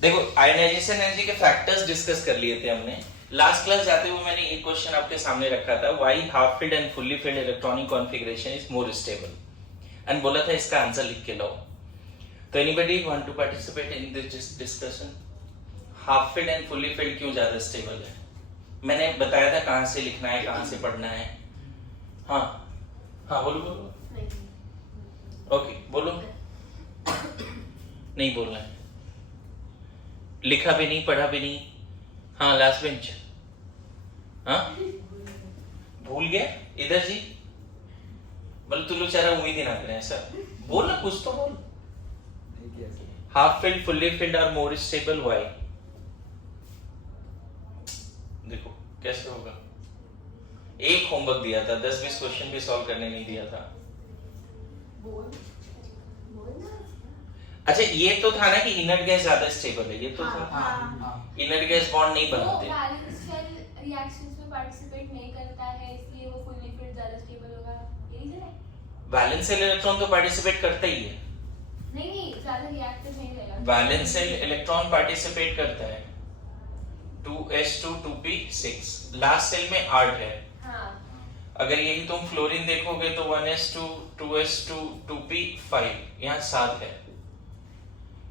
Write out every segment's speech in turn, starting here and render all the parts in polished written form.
देखो ionization energy के factors discuss कर लिए थे हमने। लास्ट क्लास जाते हुए मैंने एक क्वेश्चन आपके सामने रखा था, why half filled and fully filled electronic configuration is more stable, and बोला था इसका आंसर लिख के लाओ। तो anybody want to participate in this discussion? Half filled and fully filled क्यों ज्यादा स्टेबल है? मैंने बताया था कहां से लिखना है, कहां से पढ़ना है। हाँ हाँ बोलो बोलो। ओके बोलो। नहीं बोलना है, लिखा भी नहीं, पढ़ा भी नहीं। हाँ लास्ट बेंच। हाँ भूल गया इधर जी, मतलब तू लोग चारा उम्मीद ही ना करें ऐसा। बोल ना, कुछ तो बोल। Half filled fully filled are more stable, why? देखो कैसे होगा। एक होमवर्क दिया था, 10-20 क्वेश्चन भी सॉल्व करने नहीं दिया था। अच्छा ये तो था ना कि इनर गैस ज्यादा स्टेबल है, ये तो था। इनर गैस बॉन्ड नहीं बनाते। वो बैलेंस शेल रिएक्शंस में पार्टिसिपेट नहीं करता है, इसलिए वो फुल्ली फिल्ड ज्यादा स्टेबल होगा, यही है। वैलेंस शेल इलेक्ट्रॉन तो पार्टिसिपेट करता ही है। नहीं ज्यादा रिएक्टिव नहीं रहेगा। वैलेंस शेल इलेक्ट्रॉन पार्टिसिपेट करता है। 2s2 2p6 लास्ट सेल में 8 है। हाँ। अगर यही तुम फ्लोरीन देखोगे तो 1s2 2s2 2p5 यहाँ 7 है।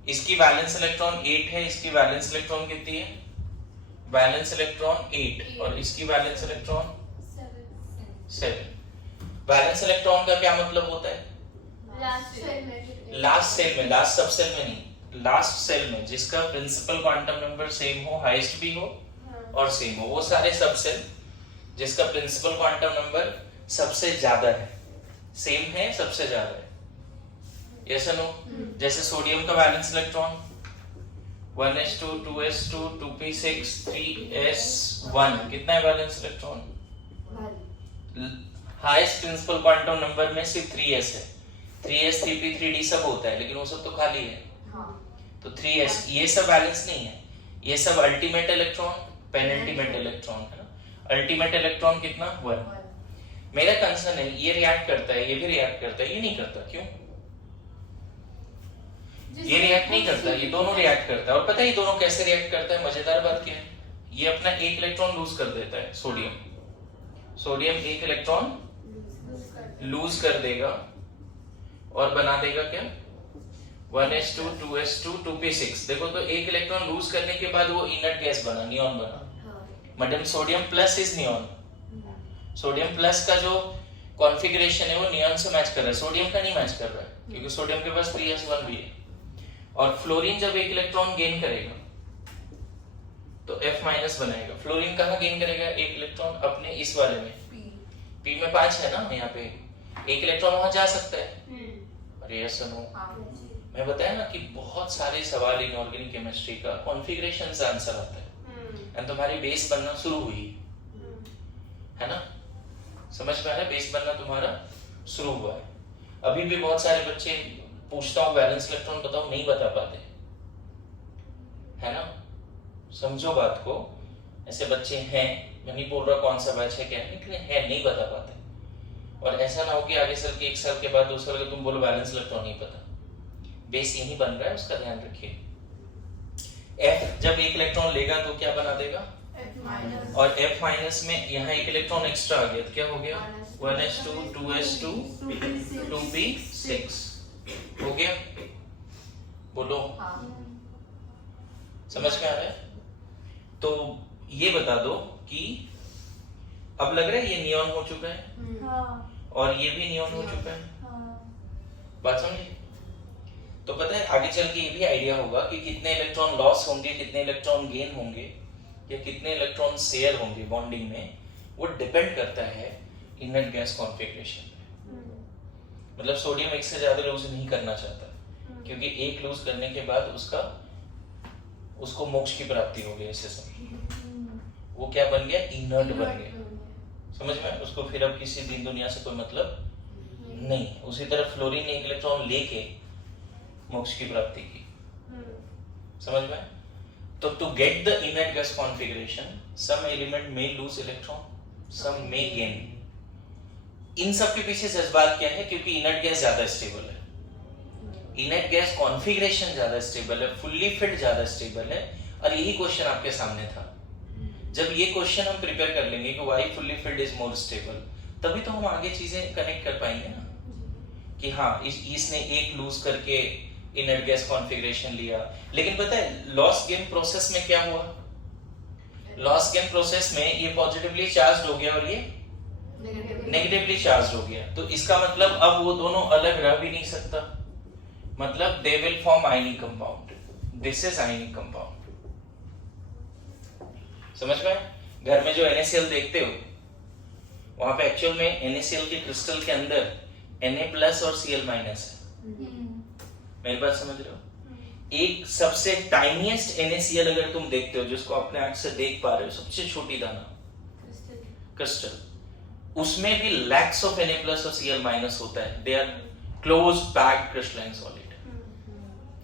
इसकी वैलेंस इलेक्ट्रॉन 8 है, इसकी वैलेंस इलेक्ट्रॉन कितनी है? वैलेंस इलेक्ट्रॉन 8 और इसकी वैलेंस इलेक्ट्रॉन 7। वैलेंस इलेक्ट्रॉन का क्या मतलब होता है? लास्ट सेल में, लास्ट सेल में, लास्ट सब सेल में नहीं, लास्ट सेल में जिसका प्रिंसिपल क्वांटम नंबर सेम हो, हाईएस्ट भी हो और सेम हो, वो सारे सब सेल जिसका प्रिंसिपल क्वांटम नंबर सबसे ज्यादा है, सेम है, सबसे ज्यादा है। यस और नो? जैसे सोडियम का valence electron 1s2 2s2 2p6 3s1 कितना है valence electron? Highest principal quantum number में सिर्फ 3s है। 3s 3p 3d सब होता है, लेकिन वो सब तो खाली है। तो 3s ये सब वैलेंस नहीं है, ये सब अल्टीमेट इलेक्ट्रॉन, पेनल्टीमेट इलेक्ट्रॉन है ना। अल्टीमेट इलेक्ट्रॉन कितना? 1। मेरा कंसर्न है ये रिएक्ट करता है, ये भी रिएक्ट करता है, ये नहीं करता, क्यों? ये रिएक्ट नहीं करता, ये दोनों रिएक्ट करता है। और पता है ये दोनों कैसे रिएक्ट करता है? मजेदार बात क्या है, ये अपना एक इलेक्ट्रॉन लूज कर देता है। सोडियम एक इलेक्ट्रॉन लूज कर देगा और बना देगा क्या? 1s2 2s2 2p6। देखो तो एक इलेक्ट्रॉन लूज करने के बाद वो इनर्ट गैस बना, नियॉन बना। मतलब sodium plus is neon. Sodium plus का जो कॉन्फ़िगरेशन है वो नियॉन से मैच कर रहा है, सोडियम का नहीं मैच कर रहा है, क्योंकि सोडियम के पास 3s1 भी है। और फ्लोरीन जब एक इलेक्ट्रॉन गेन करेगा तो F- बनाएगा। फ्लोरीन कहाँ गेन करेगा एक इलेक्ट्रॉन? अपने इस वाले में, P में 5 है ना, यहाँ पे एक इलेक्ट्रॉन वहां जा सकता है। अरे यस नो, मैं बताया ना कि बहुत सारे सवाल इनऑर्गेनिक केमिस्ट्री का कॉन्फ़िगरेशन से आंसर आता है, एंड तुम्हारी बेस बनना शुरू हुई है ना। समझ में आ रहा है? बेस बनना तुम्हारा शुरू हुआ है। अभी भी बहुत सारे बच्चे पूछता हूँ वैलेंस इलेक्ट्रॉन बताओ, नहीं बता पाते है ना। समझो बात को, ऐसे बच्चे हैं, मैं नहीं बोल रहा कौन सा बैच है क्या, लेकिन है, नहीं बता पाते। और ऐसा ना हो कि आगे चल के 1 साल के बाद 2 साल के तुम बोलो वैलेंस इलेक्ट्रॉन नहीं पता। बेस यही बन रहा है, उसका ध्यान रखिए। F जब एक इलेक्ट्रॉन लेगा तो क्या बना देगा? और F- में यहाँ एक इलेक्ट्रॉन एक्स्ट्रा आ गया तो क्या हो गया? 1s2 2s2 2p6 हो गया। बोलो समझ में आ रहा है? तो ये बता दो कि अब लग रहा है ये नियॉन हो चुका है और ये भी नियॉन हो चुका है। बात समझे? तो पता है आगे चल के ये भी आइडिया होगा कि कितने इलेक्ट्रॉन लॉस होंगे, कितने इलेक्ट्रॉन गेन होंगे, या कितने इलेक्ट्रॉन शेयर होंगे बॉन्डिंग में। वो डिपेंड करता है इनर्ट गैस कॉन्फ़िगरेशन पे। मतलब सोडियम एक से ज्यादा लूज नहीं करना चाहता, क्योंकि एक लूज करने के बाद उसको मोक्ष की प्राप्ति हो गई। ऐसे समझ, वो क्या बन गया? इनर्ट बन गया। समझ में? उसको फिर अब किसी दिन दुनिया से कोई मतलब नहीं। उसी तरह फ्लोरीन ने एक इलेक्ट्रॉन लेके मोक्ष की प्राप्ति की। समझ में? तो to get the inert gas configuration, some element may lose electron, some may gain। इन सब के पीछे जज्बात क्या है? क्योंकि इनर्ट गैस ज्यादा स्टेबल है। इनर्ट गैस कॉन्फ़िगरेशन ज्यादा स्टेबल है, फुल्ली फिट ज्यादा स्टेबल है, और यही क्वेश्चन आपके सामने था। जब ये क्वेश्चन हम प्रिपेयर कर लेंगे कि why fully fit is more stable, तभी तो हम आगे चीजें कनेक्ट कर पाएंगे ना कि हाँ इसने एक लूज करके इनर्ट गैस कॉन्फ़िगरेशन लिया। लेकिन पता है लॉस गेन प्रोसेस में क्या हुआ? लॉस गेन प्रोसेस में ये पॉजिटिवली चार्ज हो गया और ये नेगेटिवली चार्ज हो गया, तो इसका मतलब अब वो दोनों अलग रह भी नहीं सकता, मतलब they will form ionic compound. This is ionic compound. समझ में? घर में जो NaCl देखते हो वहां पे एक्चुअल में NaCl के क्रिस्टल के अंदर Na+ और Cl- है। मेरी बात समझ रहे हो? एक सबसे टाइनीएस्ट NaCl अगर तुम देखते हो, जिसको अपने आंख से देख पा रहे हो, सबसे छोटी दाना क्रिस्टल, उसमें भी लैक्स ऑफ Na+ और Cl- होता है। They are close packed crystalline solid.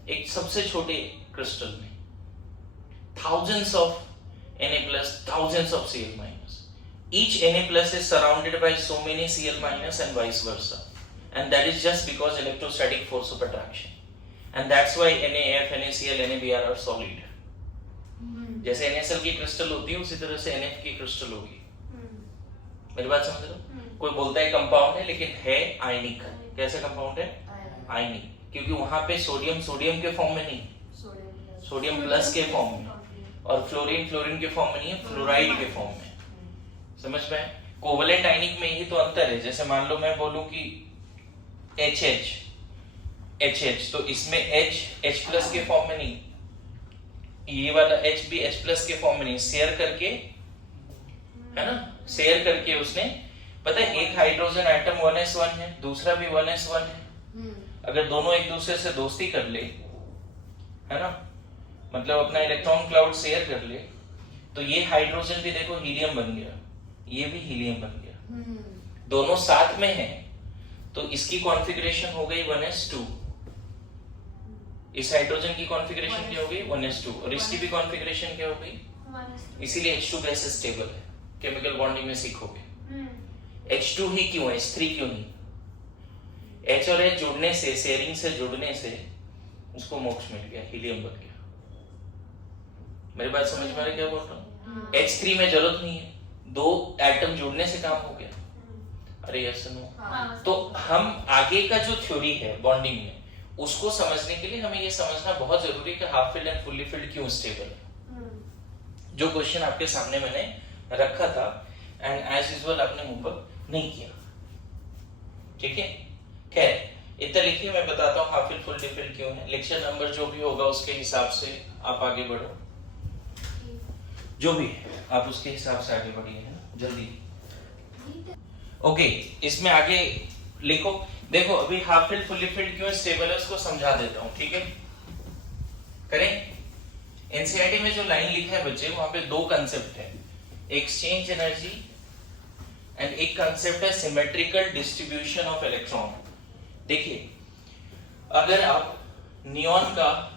एक सबसे छोटे क्रिस्टल में thousands of Na+, thousands of Cl-. Each Na+ is surrounded by so many Cl- and vice versa, and that is just because electrostatic force of attraction, and that's why NaF, NaCl, NaBr are solid. जैसे NaCl की crystal होती है उसी तरह से NF की crystal होगी। मेरी बात समझ रहे हो? कोई बोलता है कंपाउंड है, लेकिन है आयनिक। कैसे कंपाउंड है? आयनिक, क्योंकि वहां पे सोडियम के फॉर्म में नहीं, सोडियम प्लस के फॉर्म में, और फ्लोरीन के फॉर्म में नहीं है, फ्लोराइड के फॉर्म में। समझ में? कोवेलेंट आयनिक में ही तो अंतर है। जैसे मान लो मैं बोलूं कि HH, तो इसमें H+ के फॉर्म में नहीं, ये वाला H भी H+ के फॉर्म में नहीं, शेयर करके, है ना, शेयर करके उसने, पता है एक हाइड्रोजन एटम 1s1 है, दूसरा भी 1s1 है। अगर दोनों एक दूसरे से दोस्ती कर ले, है ना, मतलब अपना इलेक्ट्रॉन क्लाउड शेयर कर ले, तो ये हाइड्रोजन भी देखो हीलियम बन गया, ये भी हीलियम बन गया, दोनों साथ में है, तो इसकी कॉन्फ़िगरेशन हो गई 1s2, इस हाइड्रोजन की कॉन्फ़िगरेशन क्या हो गई 1s2, और इसकी भी कॉन्फ़िगरेशन क्या हो गई, इसीलिए H2 गैस स्टेबल है, केमिकल बॉन्डिंग में सीखोगे। H2 ही क्यों है, H3 क्यों नहीं? H और H जुड़ने से, शेयरिंग से जुड़ने से उसको मोक्ष मिल गया, हीलियम बन गया। मेरी बात समझ में आ रही क्या बोल रहा हूँ? H3 में जरूरत नहीं है, दो एटम जुड़ने से काम हो गया। अरे यस नो? तो हम आगे का जो थ्योरी है बॉन्डिंग में, उसको समझने के लिए हमें ये समझना बहुत जरूरी है कि half filled and fully filled क्यों स्टेबल है। जो क्वेश्चन आपके सामने मैंने रखा था, एंड एज यूजुअल आपने मुंह पर नहीं किया, ठीक है? खैर इतना लिखिए, मैं बताता हूँ हाफ फिल्ड फुल्ली फिल्ड क्यों है। लेक्चर नंबर जो भी होगा उसके हिसाब से आप आगे बढ़ो, जो भी आप उसके हिसाब से आगे बढ़िए, है ना, जल्दी। ओके, इसमें आगे लिखो। देखो अभी हाफ फिल्ड फुल्ली फिल्ड क्यों स्टेबल है उसको समझा देता हूं, ठीक है? करें? एनसीईआरटी में जो लाइन लिखा है बच्चे, वहां पे दो कंसेप्ट है, एक्सचेंज एनर्जी एंड एक कंसेप्ट है सिमेट्रिकल डिस्ट्रीब्यूशन ऑफ इलेक्ट्रॉन। देखिए अगर आप नियॉन का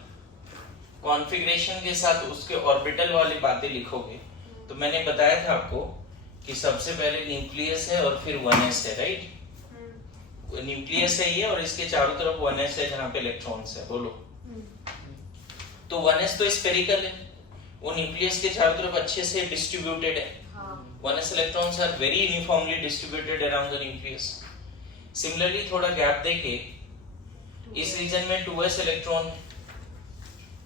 कॉन्फ़िगरेशन के साथ उसके ऑर्बिटल वाली बातें लिखोगे, तो मैंने बताया था आपको कि सबसे पहले न्यूक्लियस है और फिर 1s है, राइट? न्यूक्लियस है ये, और इसके चारों तरफ 1s है जहां पे इलेक्ट्रॉन्स है। बोलो, तो 1s तो स्फेरिकल है, वो न्यूक्लियस के चारों तरफ अच्छे से डिस्ट्रीब्यूटेड है। 1s electrons are very uniformly distributed around the nucleus. Similarly थोड़ा गैप देके इस रीजन में 2s इलेक्ट्रॉन है।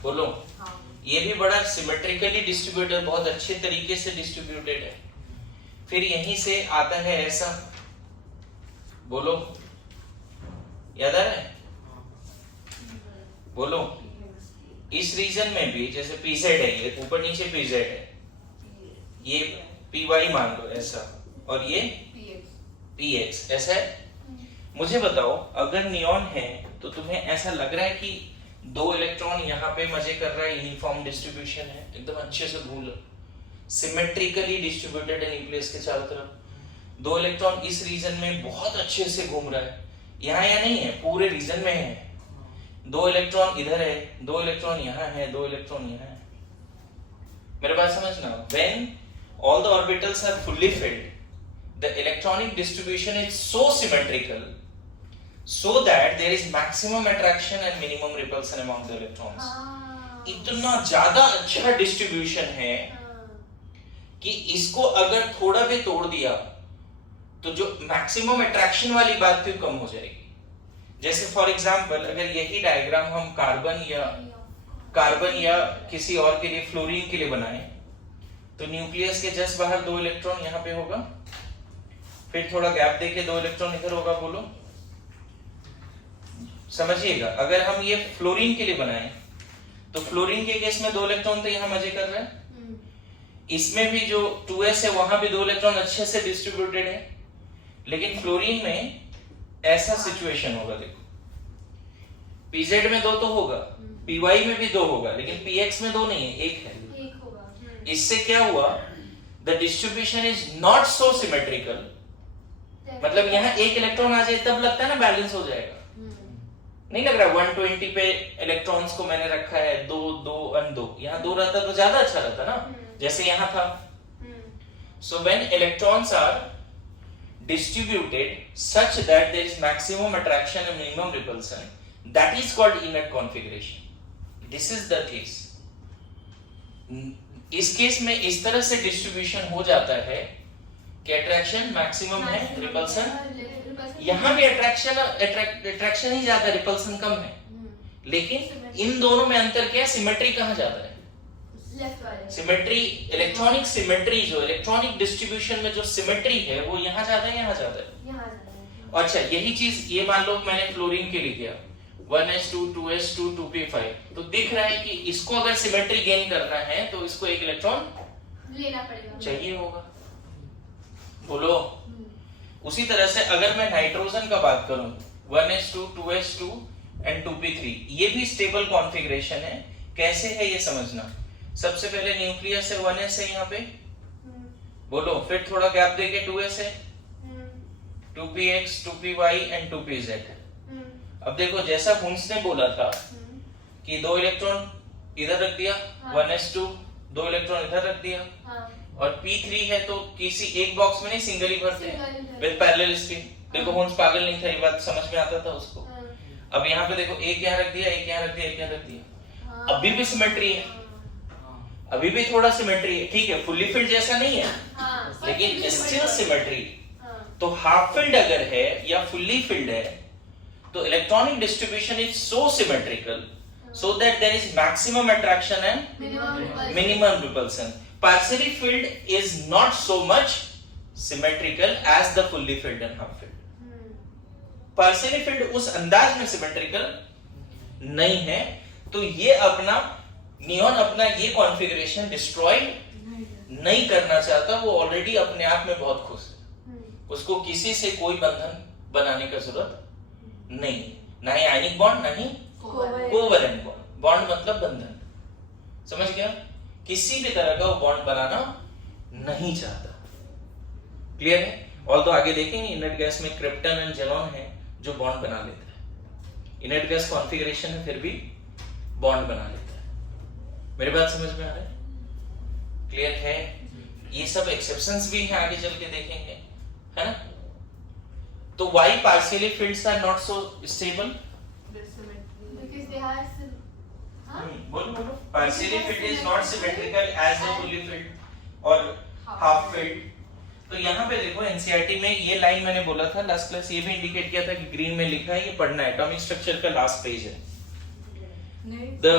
बोलो, ये भी बड़ा सिमेट्रिकली डिस्ट्रीब्यूटेड, बहुत अच्छे तरीके से डिस्ट्रीब्यूटेड है। फिर यहीं से आता है ऐसा, बोलो, याद आ रहा है? बोलो, इस रीजन में भी जैसे pz है, ये ऊपर नीचे pz है, ये py मान लो ऐसा, और ये px ऐसा है। मुझे बताओ अगर नियॉन है तो तुम्हें ऐसा लग रहा है कि दो इलेक्ट्रॉन यहाँ पे मजे कर रहा है, यूनिफॉर्म डिस्ट्रीब्यूशन है, एकदम अच्छे से घूम लो, सिमेट्रिकली डिस्ट्रीब्यूटेड है न्यूक्लियस के चारों तरफ। दो इलेक्ट्रॉन इस रीजन में बहुत अच्छे से घूम रहा है, यहाँ या नहीं है, पूरे रीजन में है। दो इलेक्ट्रॉन इधर है, दो इलेक्ट्रॉन यहाँ है, दो इलेक्ट्रॉन यहाँ है। मेरे बात समझना, when all the orbitals are fully filled, the electronic distribution is so symmetrical so that there is maximum attraction and minimum repulsion among the electrons. इतना ज्यादा अच्छा डिस्ट्रीब्यूशन है कि इसको अगर थोड़ा भी तोड़ दिया तो जो मैक्सिमम अट्रैक्शन वाली बात थी कम हो जाएगी. जैसे फॉर एग्जांपल अगर यही डायग्राम हम कार्बन या किसी और के लिए, फ्लोरीन के लिए बनाएं, तो न्यूक्लियस के जस्ट बाहर 2 इलेक्ट्रॉन यहाँ पे होगा, फिर थोड़ा गैप देके 2 इलेक्ट्रॉन इधर होगा. बोलो समझिएगा, अगर हम ये फ्लोरीन के लिए बनाएं तो फ्लोरीन के केस में 2 इलेक्ट्रॉन तो यहाँ मजे कर रहे हैं, इसमें भी जो 2s है वहां भी 2 इलेक्ट्रॉन अच्छे से डिस्ट्रीब्यूटेड है. लेकिन फ्लोरीन में ऐसा सिचुएशन होगा, देखो pz में 2 तो होगा, py में भी 2 होगा, लेकिन px में 2 नहीं है, 1 है. इससे क्या हुआ, the distribution is not so symmetrical. मतलब यहाँ 1 इलेक्ट्रॉन आ जाए तब लगता है ना बैलेंस हो जाएगा, नहीं लग रहा. 120 पे इलेक्ट्रॉन्स को मैंने रखा है 2 2 और 2, यहाँ 2 रहता तो ज्यादा अच्छा रहता ना, जैसे यहाँ था. So when electrons are distributed such that there is maximum attraction and minimum repulsion, that is called inert configuration. This is the case. इस केस में इस तरह से डिस्ट्रीब्यूशन हो जाता है कि अट्रैक्शन मैक्सिमम है, रिपल्सन यहाँ भी अट्रैक्शन ही ज्यादा, रिपल्सन कम है. लेकिन इन दोनों में अंतर क्या है, सिमेट्री कहाँ ज्यादा है. सिमेट्री, इलेक्ट्रॉनिक सिमेट्री, जो इलेक्ट्रॉनिक डिस्ट्रीब्यूशन में जो सिमेट्री है वो यहाँ ज्यादा है, यहाँ ज्यादा है. अच्छा यही चीज ये मान लो मैंने फ्लोरीन के लिए किया, 1s2 2s2 2p5, तो दिख रहा है कि इसको अगर सिमेट्री गेन करना है तो इसको 1 इलेक्ट्रॉन लेना पड़ेगा, चाहिए होगा. बोलो उसी तरह से अगर मैं नाइट्रोजन का बात करूं, 1s2 2s2 एंड 2p3, ये भी स्टेबल कॉन्फ़िगरेशन है. कैसे है ये समझना. सबसे पहले न्यूक्लियस है, 1s है यहाँ पे, बोलो, फिर थोड़ा गैप देके 2s है, 2px 2py एंड 2pz. अब देखो जैसा हुंस ने बोला था कि 2 इलेक्ट्रॉन इधर रख दिया, 1s2 2 इलेक्ट्रॉन इधर रख दिया, और p3 है तो किसी एक बॉक्स में नहीं, सिंगल ही भरते हैं विद पैरेलल स्पिन. देखो हुंस पागल नहीं था, ये बात समझ में आता था उसको. अब यहाँ पे देखो एक यहाँ रख दिया, एक यहाँ रख दिया, एक यहाँ रख दिया, अभी भी सिमेट्री है, अभी भी थोड़ा सिमेट्री है. ठीक है, फुल्ली फिल्ड जैसा नहीं है, लेकिन स्टिल सिमेट्री. तो हाफ फिल्ड अगर है या फुल्ली फिल्ड है तो electronic distribution is so symmetrical so that there is maximum attraction and minimum repulsion. Partially filled is not so much symmetrical as the fully filled and half filled. Partially filled उस अंदाज में symmetrical नहीं है, तो ये अपना neon अपना ये कॉन्फ़िगरेशन डिस्ट्रॉय नहीं करना चाहता. वो ऑलरेडी अपने आप में बहुत खुश है, उसको किसी से कोई बंधन बनाने की जरूरत नहीं, ना ही आयनिक बॉन्ड, ना ही कोवैलेंट बॉन्ड. बॉन्ड मतलब बंधन, समझ गया. किसी भी तरह का वो बॉन्ड बनाना नहीं चाहता. क्लियर है. ऑल्दो आगे देखेंगे इनर्ट गैस में क्रिप्टन एंड ज़ेनॉन है जो बॉन्ड बना लेता है. इनर्ट गैस कॉन्फ़िगरेशन है फिर भी बॉन्ड बना लेता है. मेरी बात समझ में आ रहा है, क्लियर है. ये सब एक्सेप्शंस भी हैं, आगे चल के देखेंगे, है ना. तो why partially fields are not so stable, because they are बोलो partially filled is not symmetrical as the fully filled और half filled. तो यहाँ पे देखो एनसीईआरटी में ये लाइन मैंने बोला था लास्ट क्लास, ये भी इंडिकेट किया था कि ग्रीन में लिखा है, ये पढ़ना है. एटॉमिक स्ट्रक्चर का लास्ट पेज है. The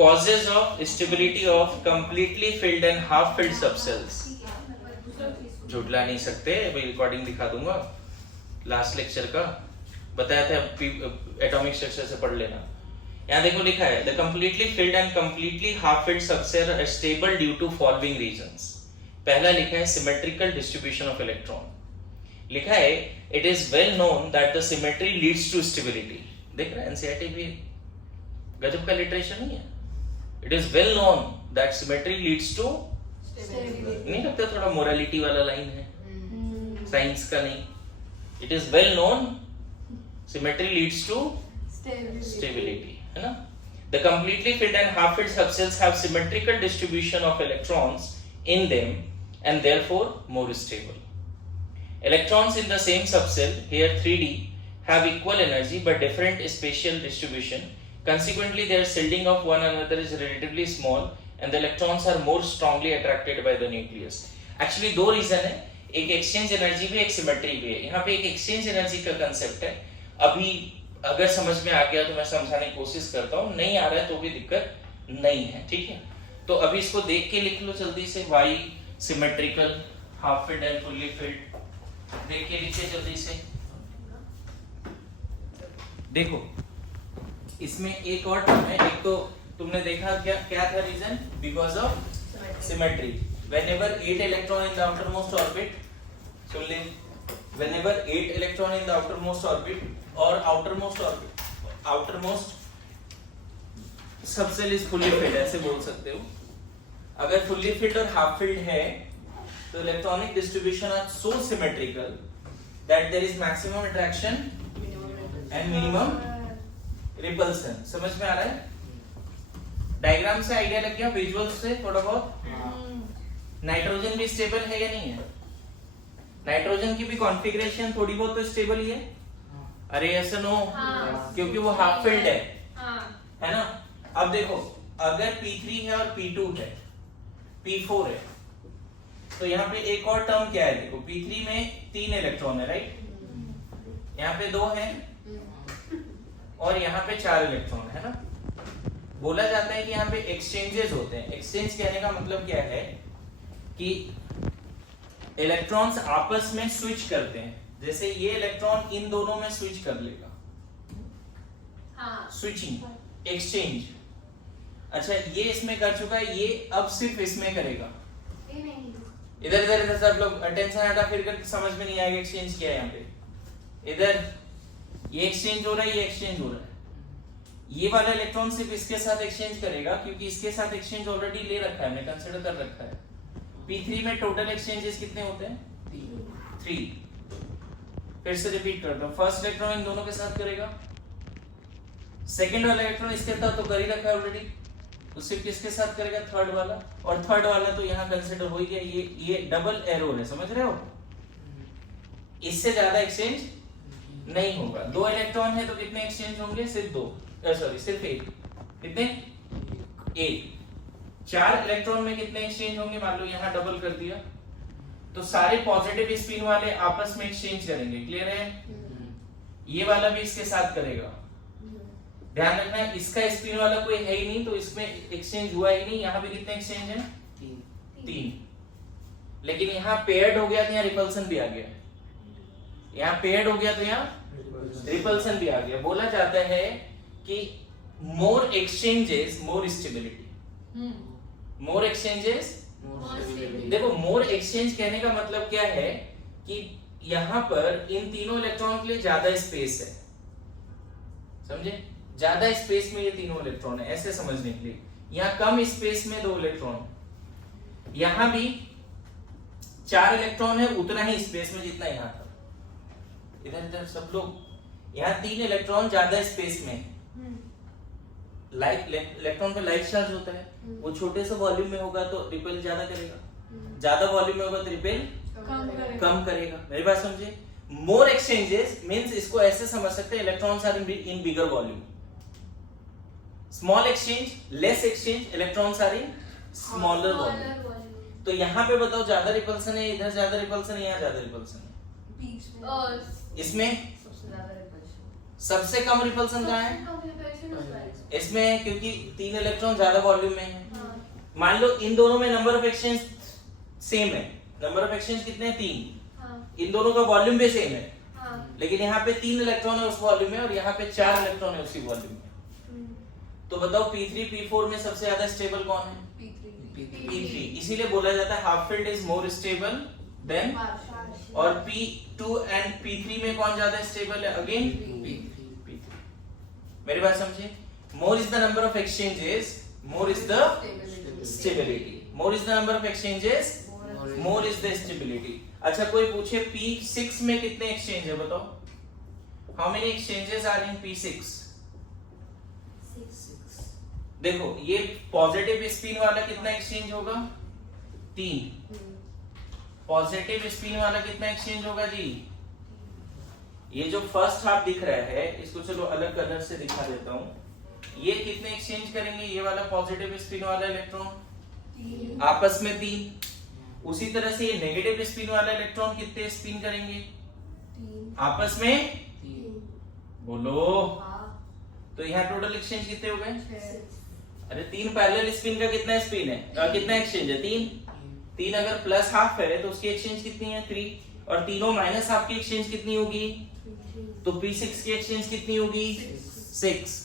causes of stability of completely filled and half filled subcells. झुठला नहीं सकते, मैं रिकॉर्डिंग दिखा दूंगा. लास्ट लेक्चर का बताया था, एटॉमिक स्ट्रक्चर से पढ़ लेना. यहाँ देखो लिखा है, the completely filled and completely half filled subcells are stable due to following reasons. पहला लिखा है symmetrical distribution of electron. लिखा है it is well known that the symmetry leads to stability. देख रहे हैं एनसीईआरटी भी गजब का लिटरेचर नहीं है. It is well known that symmetry leads to नहीं लगता थोड़ा मोरालिटी वाला लाइन है, साइंस का नहीं. It is well known symmetry leads to stability, है ना. The completely filled and half filled subcells have symmetrical distribution of electrons in them and therefore more stable. Electrons in the same subcell, here 3D, have equal energy but different spatial distribution. Consequently, their shielding of one another is relatively small and the electrons are more strongly attracted by the nucleus. Actually दो reason है, एक exchange energy भी एक symmetry भी है. यहाँ पे एक एक्सचेंज एनर्जी का कंसेप्ट है. अभी अगर समझ में आ गया तो मैं समझाने की कोशिश करता हूँ, नहीं आ रहा है तो भी दिक्कत नहीं है. ठीक है, तो अभी इसको देख के लिख लो जल्दी से. Why symmetrical, half filled and fully filled. देख के लिखे जल्दी से. देखो इसमें एक और टर्म है. एक तो तुमने देखा क्या था reason? Because of symmetry. whenever 8 electron in the outermost orbit, so whenever 8 electron in the outermost orbit or outermost subcell is fully filled, ऐसे बोल सकते हो. अगर fully filled और half filled है तो electronic distribution are so symmetrical that there is maximum attraction and minimum repulsion. समझ में आ रहा है? डायग्राम से आइडिया लग गया, विजुअल से थोड़ा बहुत. नाइट्रोजन भी स्टेबल है या नहीं है? नाइट्रोजन की भी कॉन्फ़िगरेशन थोड़ी बहुत तो स्टेबल ही है. अरे ऐसा नो, क्योंकि वो हाफ फिल्ड है ना. अब देखो अगर P3 है और P2 है, P4 है, तो यहाँ पे एक और टर्म क्या है? देखो P3 में 3 इलेक्ट्रॉन है, राइट? यहाँ पे 2 है और यहाँ पे 4 इलेक्ट्रॉन है ना. बोला जाता है कि यहाँ पे एक्सचेंजेस होते हैं. एक्सचेंज कहने का मतलब क्या है कि इलेक्ट्रॉन्स आपस में स्विच करते हैं. जैसे ये इलेक्ट्रॉन इन दोनों में स्विच कर लेगा, स्विचिंग, एक्सचेंज. अच्छा ये इसमें कर चुका है, ये अब सिर्फ इसमें करेगा. इधर इधर इधर सब लोग अटेंशन हटा फिर कर समझ में नहीं आएगा एक्सचेंज क्या है. यहाँ पे इधर ये एक्सचेंज हो रहा है, ये एक्सचेंज हो रहा है. ये वाला इलेक्ट्रॉन सिर्फ इसके साथ एक्सचेंज करेगा क्योंकि इसके साथ एक्सचेंज ऑलरेडी ले रखा है, हमने कंसीडर कर रखा है. P3 में टोटल एक्सचेंजेस कितने होते हैं? 3. फिर से रिपीट करता हूं. फर्स्ट इलेक्ट्रॉन इन दोनों के साथ करेगा, सेकंड वाला इलेक्ट्रॉन इसके साथ तो कर ही रखा है ऑलरेडी, तो सिर्फ किसके साथ करेगा? थर्ड वाला. और थर्ड वाला तो यहाँ कंसीडर हो ही गया. ये डबल एरो है, समझ रहे हो? इससे ज्यादा एक्सचेंज नहीं होगा. 2 इलेक्ट्रॉन है तो कितने एक्सचेंज होंगे? सिर्फ 2, सॉरी सिर्फ 1. कितने? 1. 4 इलेक्ट्रॉन में कितने एक्सचेंज होंगे? मान लो यहाँ डबल कर दिया तो सारे पॉजिटिव स्पिन वाले आपस में एक्सचेंज करेंगे. क्लियर है? ये वाला भी इसके साथ करेगा. ध्यान रखना है इसका स्पिन वाला कोई है ही नहीं तो इसमें एक्सचेंज हुआ ही नहीं. यहाँ पे कितने एक्सचेंज है? 3. लेकिन यहाँ पेयर्ड हो गया तो यहाँ रिपल्सन भी आ गया. यहाँ पेयर्ड हो गया तो यहाँ रिपल्सन भी आ गया. बोला जाता है कि मोर एक्सचेंजेस मोर स्टेबिलिटी. मोर एक्सचेंजेस, देखो मोर एक्सचेंज कहने का मतलब क्या है कि यहां पर इन तीनों इलेक्ट्रॉन के लिए ज्यादा स्पेस है. समझे? ज्यादा स्पेस में ये तीनों इलेक्ट्रॉन है, ऐसे समझने के लिए. यहां कम स्पेस में 2 इलेक्ट्रॉन. यहां भी 4 इलेक्ट्रॉन है उतना ही स्पेस में जितना यहां था. इधर इधर सब लोग. यहां 3 इलेक्ट्रॉन ज्यादा स्पेस में. लाइट इलेक्ट्रॉन पे लाइट चार्ज होता है, वो छोटे से वॉल्यूम में होगा तो रिपेल ज्यादा करेगा, ज्यादा वॉल्यूम में होगा तो रिपेल कम करेगा. मेरी बात समझे? मोर एक्सचेंजेस मींस इसको ऐसे समझ सकते हैं electrons are in bigger volume. Small exchange, less exchange, electrons are in smaller volume. तो यहाँ पे बताओ ज्यादा रिपल्सन है, इधर ज्यादा रिपल्सन है, यहाँ ज्यादा रिपल्सन है. इसमें सबसे कम रिपल्सन कहाँ है? इसमें, क्योंकि 3 इलेक्ट्रॉन ज्यादा वॉल्यूम में है. मान लो इन दोनों में नंबर ऑफ एक्सचेंज सेम है. नंबर ऑफ एक्सचेंज कितने हैं? 3. इन दोनों का वॉल्यूम भी सेम है. लेकिन यहाँ पे 3 इलेक्ट्रॉन है उस वॉल्यूम में और यहाँ पे 4 इलेक्ट्रॉन है उसी वॉल्यूम में. तो बताओ P3 P4 में सबसे ज्यादा स्टेबल कौन है? P3. इसीलिए बोला जाता है half filled is more stable then. और P2 एंड P3 में कौन ज्यादा स्टेबल है? Again P3. मेरी बात समझिए? More is the number of exchanges, more is the stability. More is the number of exchanges, more is the stability. अच्छा कोई पूछे P6 में कितने एक्सचेंज है बताओ? How many exchanges are in P6? 6. देखो ये पॉजिटिव स्पिन वाला कितना एक्सचेंज होगा? 3. पॉजिटिव स्पिन वाला कितना एक्सचेंज होगा जी? ये जो फर्स्ट हाफ दिख रहा है इसको चलो अलग कलर से दिखा देता हूँ। ये कितने एक्सचेंज करेंगे, ये वाला पॉजिटिव स्पिन वाला इलेक्ट्रॉन आपस में 3। उसी तरह से ये नेगेटिव स्पिन वाला इलेक्ट्रॉन कितने स्पिन करेंगे आपस में 3। बोलो। तो यहाँ टोटल एक्सचेंज कितने हो गए? अरे 3 पैरेलल स्पिन का कितना स्पिन है, कितना एक्सचेंज है? 3 अगर प्लस हाफ है तो उसकी एक्सचेंज कितनी है? 3। और तीनों माइनस हाफ की एक्सचेंज कितनी होगी? तो P6 की एक्सचेंज कितनी होगी? 6।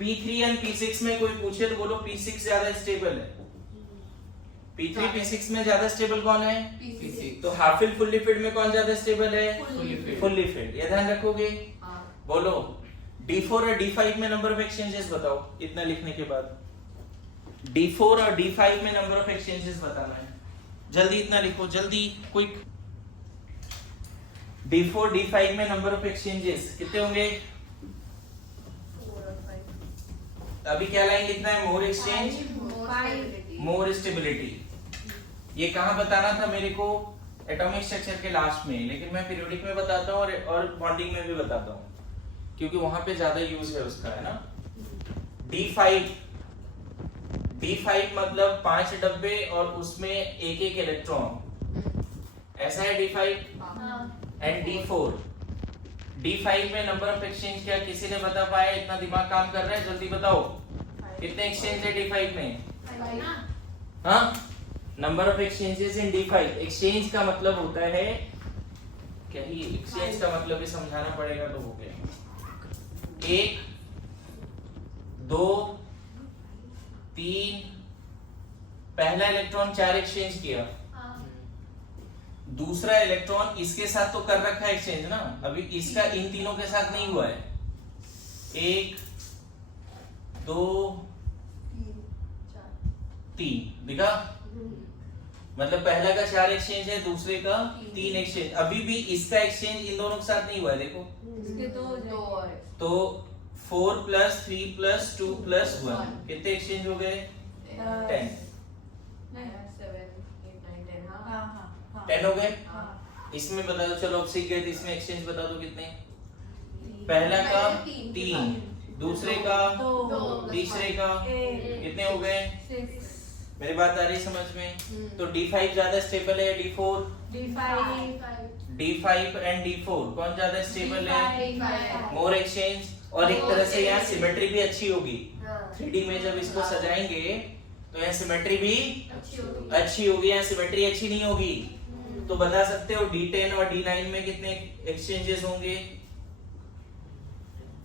P3 एंड P6 में कोई पूछे तो बोलो P6 ज्यादा स्टेबल है। P3 P6 में ज्यादा स्टेबल कौन है? P6। तो हाफ फिल्ड फुल्ली फिल्ड में कौन ज्यादा स्टेबल है? Fully filled। Fully filled. ये ध्यान रखोगे। बोलो D4 और D5 में नंबर ऑफ एक्सचेंजेस बताओ इतना लिखने के बाद। D4 और D5 में नंबर ऑफ एक्सचेंजेस बताना है। जल्दी इतना लिखो, जल्दी क्विक। D4 D5 में नंबर ऑफ एक्सचेंजेस कितने होंगे? 4 और 5। अभी क्या लाइन लिखना है? मोर एक्सचेंज मोर स्टेबिलिटी। ये कहाँ बताना था मेरे को? एटॉमिक स्ट्रक्चर के लास्ट में, लेकिन मैं पीरियोडिक में बताता हूँ और बॉन्डिंग में भी बताता हूँ क्योंकि वहां पे ज्यादा यूज है उसका, है ना। D5 मतलब 5 डब्बे और उसमें एक एक इलेक्ट्रॉन, ऐसा है D5। एंड D4 में नंबर ऑफ एक्सचेंज क्या किसी ने बता पाया? इतना दिमाग काम कर रहा है, जल्दी बताओ कितने एक्सचेंज है D5 में? हाँ, number of exchanges in D5। Exchange का मतलब होता है क्या? ही एक्सचेंज का मतलब भी समझाना पड़ेगा तो हो गया। 1 2 3 पहला इलेक्ट्रॉन 4 एक्सचेंज किया, दूसरा इलेक्ट्रॉन इसके साथ तो कर रखा है एक्सचेंज ना, अभी इसका इन तीनों के साथ नहीं हुआ है। 1 2 3 दिखा? मतलब पहला का 4 एक्सचेंज है, दूसरे का 3 एक्सचेंज। अभी भी इसका एक्सचेंज इन दोनों के साथ नहीं हुआ है, देखो। इसके 2 और है। तो 4 + 3 + 2 + 1 कितने एक्सचेंज हो गए? 10। 7 8 9 10। हाँ 10 हो गए। हाँ। इसमें बता दो, चलो अब सीख गए तो इसमें एक्सचेंज बता दो कितने? पहला का 3, दूसरे का 2, तीसरे का कितने हो गए? 6। मेरी बात आ रही है समझ में? तो D5 ज्यादा स्टेबल है, D4? D5 एंड D4 कौन ज्यादा स्टेबल है? मोर एक्सचेंज। और एक तरह से यहाँ सिमेट्री भी अच्छी होगी। 3D में जब इसको सजाएंगे तो यहाँ सिमेट्री भी अच्छी होगी, यहाँ सिमेट्री अच्छी नहीं होगी। तो बता सकते हो D10 और D9 में कितने एक्सचेंजेस होंगे?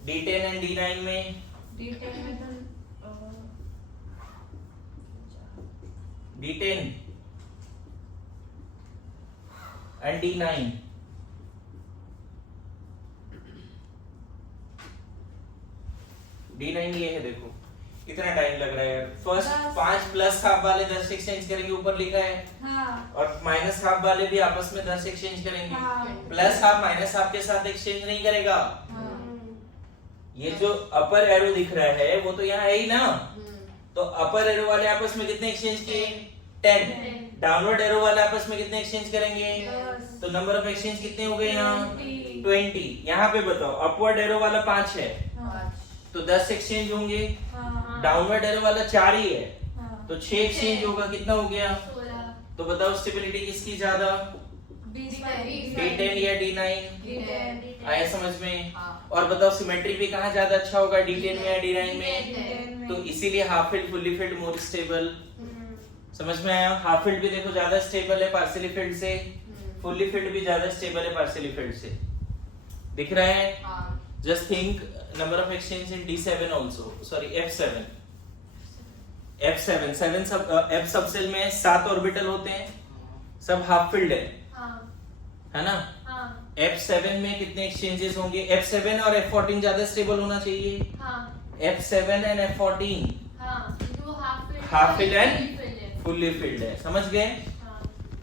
D10 एंड D9 में? D10 में तो D10 एंड D9 D9 ये है, देखो कितना टाइम लग रहा है। फर्स्ट 5 प्लस हाफ वाले 10 एक्सचेंज करेंगे, ऊपर लिखा है। हाँ। और माइनस हाफ वाले भी आपस में 10 एक्सचेंज करेंगे। हाँ। प्लस हाफ माइनस हाफ के साथ एक्सचेंज नहीं करेगा। हाँ। ये जो अपर एरो दिख रहा है वो तो यहाँ है ही ना। तो अपर एरो वाले आपस में कितने एक्सचेंज किए? 10। डाउनवर्ड एरो वाले आपस में कितने एक्सचेंज करेंगे? 10। तो नंबर ऑफ एक्सचेंज कितने हो गए यहाँ? 20। 20। यहाँ पे बताओ, अपवर्ड एरो वाला 5 है तो 10 एक्सचेंज होंगे। हाँ। डाउनवर्ड एरो वाला 4 ही है हाँ। तो 6 एक्सचेंज होगा। कितना हो गया? 16। तो बताओ स्टेबिलिटी किसकी ज्यादा? D10 या D9? D10। आया समझ में? हाँ। और बताओ सिमेट्री भी कहाँ ज्यादा अच्छा होगा? D10 में या D9 में? D10 तो इसीलिए half filled fully field more stable. समझ में आया? हाफ फिल्ड भी देखो ज्यादा स्टेबल है पार्शियली फिल्ड से, फुल्ली फिल्ड भी ज्यादा स्टेबल है पार्शियली फिल्ड से। दिख रहा है? Just think number of exchange in D7 also, sorry F7 F सब सेल में 7 ऑर्बिटल होते हैं, सब हाफ फिल्ड है ना। F7 में कितने एक्सचेंजेस होंगे? F7 और F14 ज्यादा स्टेबल होना चाहिए। F7 and F14 half filled and fully field है। समझ गए?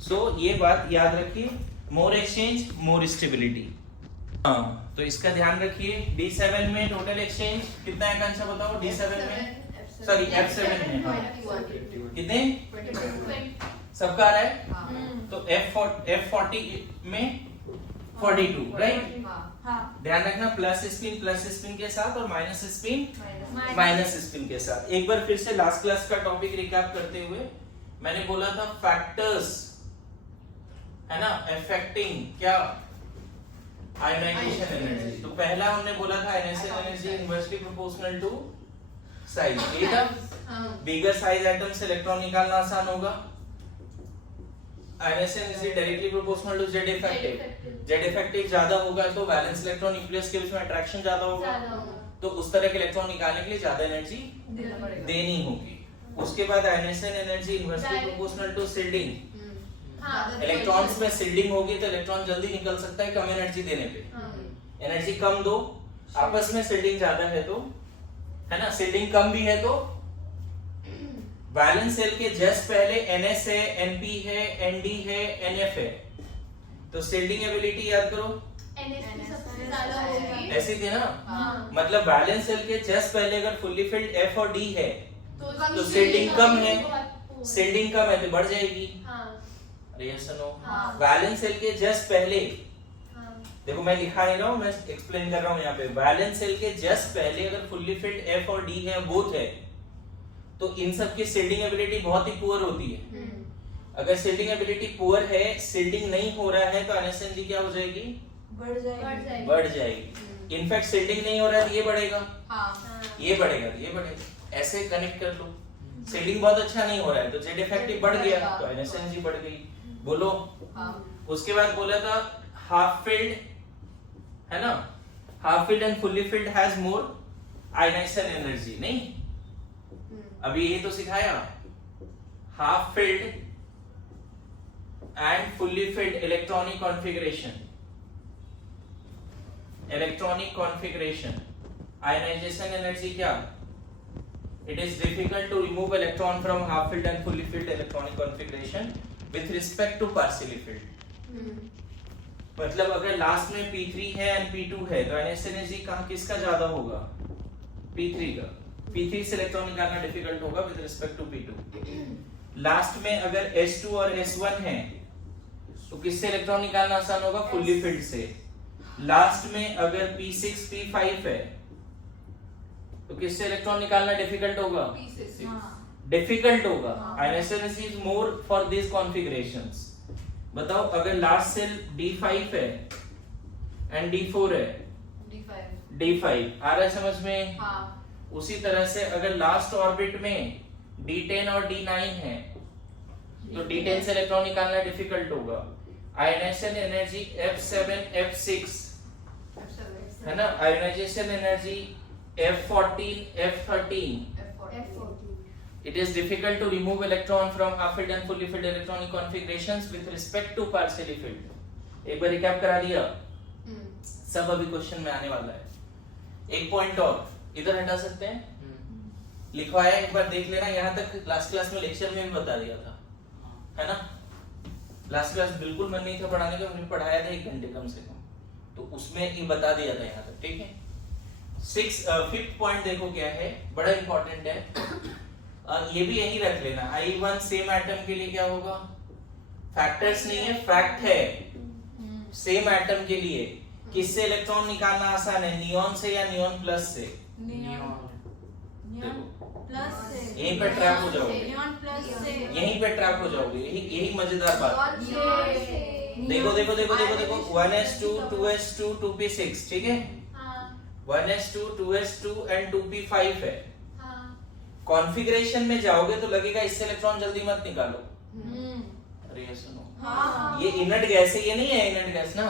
सो ये बात याद रखिए, मोर एक्सचेंज मोर स्टेबिलिटी। हाँ, तो इसका ध्यान रखिए। D7 में टोटल एक्सचेंज कितना है? आकांक्षा बताओ। D7 में, सॉरी F7 में कितने? 20। सबका आ रहा है? तो F40 में 42, राइट? हाँ ध्यान रखना, प्लस स्पिन के साथ और minus spin minus minus spin के साथ। एक बार फिर से लास्ट क्लास का टॉपिक रिकैप करते हुए, मैंने बोला था फैक्टर्स है ना अफेक्टिंग क्या आयोनाइजेशन एनर्जी। तो पहला हमने बोला था ionization energy inversely proportional to size. ये था बिगर साइज एटम से इलेक्ट्रॉन निकालना आसान होगा। Ionization energy directly proportional to Z effective. Z effective ज्यादा होगा तो वैलेंस इलेक्ट्रॉन न्यूक्लियस के बीच में अट्रैक्शन ज्यादा होगा, तो उस तरह के इलेक्ट्रॉन निकालने के लिए ज्यादा एनर्जी देनी होगी। उसके बाद ionization energy inversely proportional to shielding. Electrons में शील्डिंग होगी तो इलेक्ट्रॉन जल्दी निकल सकता है कम एनर्जी देने पे। एनर्जी कम दो, आपस में शील्डिंग ज्यादा है तो, है ना, शील्डिंग कम भी है तो वैलेंस शेल के जस्ट पहले NS है, NP है, ND है, NF है, तो शील्डिंग एबिलिटी याद करो सबसे ज्यादा होगी। ऐसी थी ना। मतलब वैलेंस शेल के जस्ट पहले अगर फुल्ली फिल्ड F और D है तो शील्डिंग कम है, शील्डिंग कम है तो बढ़ जाएगी। अरे ये सुनो, वैलेंस शेल के जस्ट पहले, देखो मैं लिखा नहीं रहा हूं, मैं एक्सप्लेन कर रहा हूं यहाँ पे। वैलेंस शेल के जस्ट पहले अगर फुल्ली फिल्ड F और D है, बोथ है, तो इन सब की शील्डिंग एबिलिटी बहुत ही पुअर होती है। अगर शील्डिंग एबिलिटी पुअर है, शील्डिंग नहीं हो रहा है, तो आयोनाइजेशन एनर्जी क्या हो जाएगी? बढ़ जाएगी। इनफैक्ट शील्डिंग नहीं हो रहा है तो ये बढ़ेगा, ये बढ़ेगा तो ये बढ़ेगा, ऐसे कनेक्ट कर लो। शील्डिंग बहुत अच्छा नहीं हो रहा है तो जेड इफेक्टिव बढ़ गया तो आयोनाइजेशन एनर्जी बढ़ गई। बोलो। उसके बाद बोला था हाफ फिल्ड है ना, half filled and fully filled has more ionization energy. नहीं, अभी ये तो सिखाया, half filled and fully filled electronic configuration. Electronic configuration ionization energy क्या? It is difficult to remove electron from half filled and fully filled electronic configuration with respect to partially filled. मतलब अगर last में P3 है and P2 है तो ionisation energy कहाँ किसका ज्यादा होगा? P3 का। P3 से इलेक्ट्रॉन निकालना डिफिकल्ट होगा with respect to P2। Last में अगर S2 और S1 है तो किससे इलेक्ट्रॉन निकालना आसान होगा? फुल्ली फिल्ड से। लास्ट में अगर P6 P5 है तो किससे इलेक्ट्रॉन निकालना डिफिकल्ट होगा? डिफिकल्ट होगा। Ionization energy is more for this configurations. बताओ अगर लास्ट सेल D5 है एंड D4 है, D5 आ रहा है समझ में? उसी तरह से अगर लास्ट ऑर्बिट में D10 और D9 है तो D10 से इलेक्ट्रॉन निकालना डिफिकल्ट होगा। आयोनाइजेशन एनर्जी F7 F6 है ना, ionization energy F14 F13। It is difficult to remove electron from half filled and fully filled electronic configurations with respect to partially filled. एक बार recap करा दिया, सब अभी क्वेश्चन में आने वाला है। एक पॉइंट और इधर हटा सकते हैं, लिखवाया एक बार देख लेना। यहाँ तक लास्ट क्लास में लेक्चर में भी बता दिया था, है ना। लास्ट क्लास बिल्कुल मन नहीं था पढ़ाने का, हमने पढ़ाया था 1 घंटे कम से कम, तो उसमें ये बता दिया था यहाँ तक। ठीक है, फिफ्थ पॉइंट देखो क्या है, बड़ा इंपॉर्टेंट है। ये भी यही रख लेना, I1 सेम एटम के लिए क्या होगा? फैक्टर्स नहीं है, फैक्ट है। सेम एटम के लिए किससे इलेक्ट्रॉन निकालना आसान है? नियॉन से या नियॉन प्लस से? यहीं पे ट्रैप हो जाओगे, यहीं पे ट्रैप हो जाओगे। यही मजेदार बात। देखो देखो देखो देखो देखो 1s2 2s2 2p6, ठीक है, 1s2 2s2 एंड 2p5 है। कॉन्फ़िगरेशन में जाओगे तो लगेगा इससे इलेक्ट्रॉन जल्दी मत निकालो। अरे ये सुनो, ये इनर्ट गैस है, ये नहीं है इनर्ट गैस ना।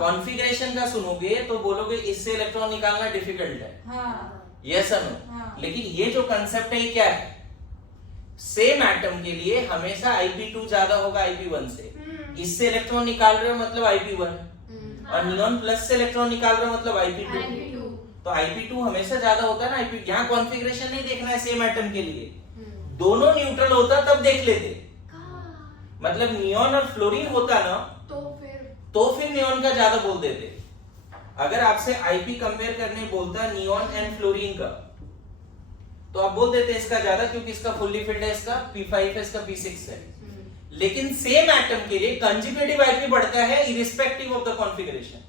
कॉन्फ़िगरेशन का सुनोगे तो बोलोगे इससे इलेक्ट्रॉन निकालना डिफिकल्ट है। यस और नो। लेकिन ये जो कंसेप्ट है ये क्या है? सेम एटम के लिए हमेशा Ip2 ज्यादा होगा Ip1 से। इससे इलेक्ट्रॉन निकाल रहे हो मतलब Ip1, और नियॉन प्लस से इलेक्ट्रॉन निकाल रहे हो मतलब Ip2। तो Ip2 हमेशा ज्यादा होता है ना Ip। यहाँ कॉन्फ़िगरेशन नहीं देखना है सेम एटम के लिए, दोनों न्यूट्रल होता तब देख लेते। मतलब नियॉन और फ्लोरीन होता ना तो फिर नियॉन का ज्यादा बोल देते। अगर आपसे Ip कंपेयर करने बोलता नियॉन एंड फ्लोरीन का, तो आप बोल देते इसका ज्यादा, क्योंकि इसका फुल्ली फिल्ड है, इसका P5 है, इसका P6 है। लेकिन सेम एटम के लिए कंजुगेटिव Ip बढ़ता है irrespective of the configuration.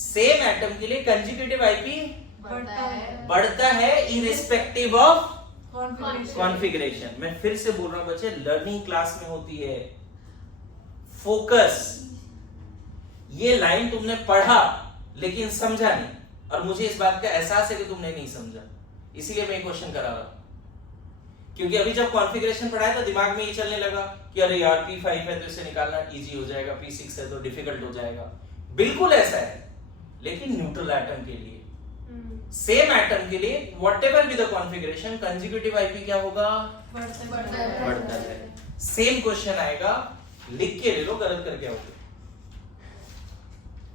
Same atom के लिए कंजुगेटिव आईपी बढ़ता है बढ़ता है इररिस्पेक्टिव ऑफ कॉन्फ़िगरेशन कॉन्फ़िगरेशन। मैं फिर से बोल रहा हूं बच्चे, लर्निंग क्लास में होती है फोकस। ये लाइन तुमने पढ़ा लेकिन समझा नहीं, और मुझे इस बात का एहसास है कि तुमने नहीं समझा, इसीलिए मैं क्वेश्चन करा रहा हूं। क्योंकि अभी जब कॉन्फ़िगरेशन पढ़ाया तो दिमाग में ये चलने लगा कि अरे यार P5 है तो इसे निकालना इजी हो जाएगा, P6 है तो डिफिकल्ट हो जाएगा। बिल्कुल ऐसा है, लेकिन न्यूट्रल एटम के लिए, सेम एटम के लिए whatever be the configuration, conjugative IP क्या होगा? बढ़ता है। सेम क्वेश्चन आएगा, लिख के ले लो, गलत करके आओगे,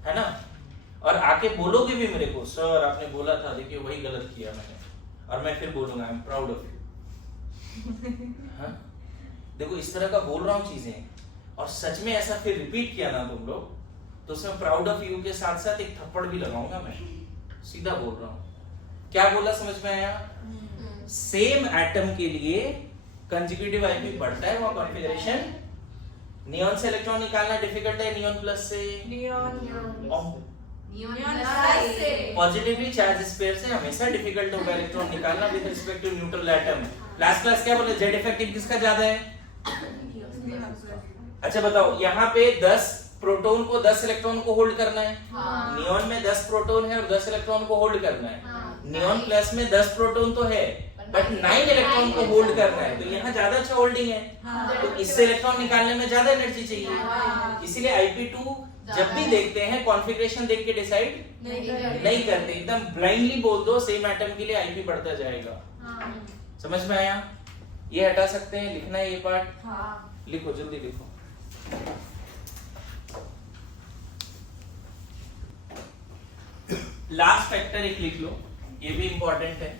है ना? और आके बोलोगे भी मेरे को, सर आपने बोला था, देखिए वही गलत किया मैंने, और मैं फिर बोलूंगा I am proud of you. देखो इस तरह का बोल रहा हूं चीजें, और सच में ऐसा फिर रिपीट किया ना तुम लोग, तो उसमें प्राउड ऑफ यू के साथ साथ एक थप्पड़ भी लगाऊंगा मैं, सीधा बोल रहा हूं। क्या बोला, समझ में आया? सेम एटम के लिए कंजुगेटिव आईपी बढ़ता है, वहां कॉन्फ़िगरेशन। नियॉन से इलेक्ट्रॉन निकालना डिफिकल्ट है, नियॉन प्लस से, पॉजिटिवली चार्ज स्पेयर से हमेशा डिफिकल्ट होगा इलेक्ट्रॉन निकालना with respect to neutral atom. Last class क्या बोले, जेड इफेक्टिव किसका ज्यादा है? अच्छा बताओ, यहाँ पे 10 प्रोटॉन को 10 इलेक्ट्रॉन को होल्ड करना है। नियॉन में 10 प्रोटॉन है और 10 इलेक्ट्रॉन को होल्ड करना है। नियॉन प्लस में 10 प्रोटॉन तो है बट 9 इलेक्ट्रॉन को होल्ड करना है, तो यहाँ ज्यादा अच्छा होल्डिंग है, तो इससे इलेक्ट्रॉन निकालने में ज्यादा एनर्जी चाहिए। इसीलिए IP2 जब भी देखते हैं कॉन्फ़िगरेशन देख के डिसाइड नहीं करते, एकदम ब्लाइंडली बोल दो सेम एटम के लिए आईपी बढ़ता जाएगा। समझ में आया? ये हटा सकते हैं, लिखना है ये पार्ट, लिखो जल्दी लिखो। लास्ट फैक्टर एक लिख लो, ये भी इंपॉर्टेंट है।